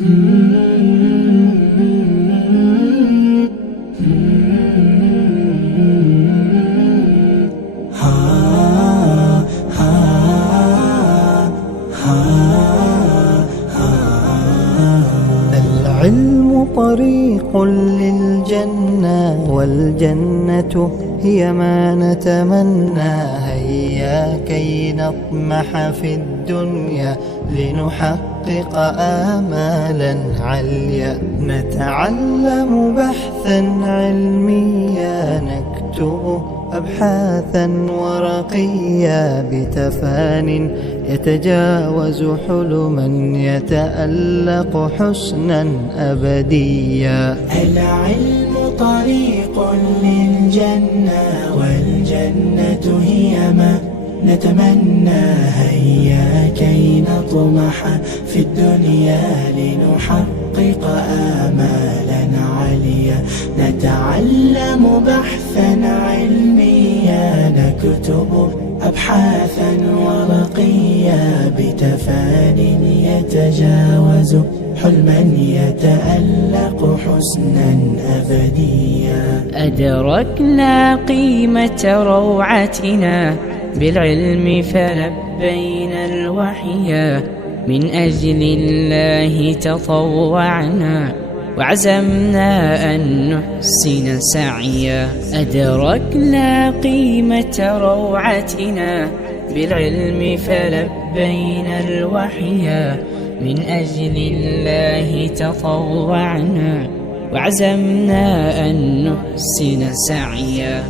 العلم طريق للجنة، والجنة هي ما نتمنى. هيا كي نطمح في الدنيا لنحقق آمالا عليا. نتعلم بحثا علميا، نكتب أبحاثا ورقيا، بتفان يتجاوز حلما، يتألق حسنا أبديا. العلم طريق للجنة، والجنة هي ما نتمنى. هيا كي نطمح في الدنيا لنحقق آمالا عليا. نتعلم بحثا علميا، نكتب أبحاثا ورقيا، بتفان يتجاوز حلما، يتألق حسنا أبديا. أدركنا قيمة روعتنا بالعلم فلبينا الوحيا. من أجل الله تطوعنا وعزمنا أن نحسن سعيا. أدركنا قيمة روعتنا بالعلم فلبينا الوحيا. من أجل الله تطوعنا وعزمنا أن نحسن سعيا.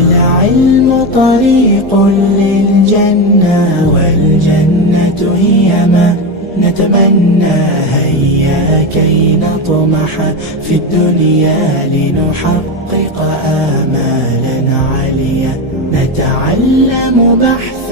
العلم طريق للجنة، والجنة هي ما نتمنى. هيا كي نطمح في الدنيا لنحقق آمالا عليا. نتعلم بحثا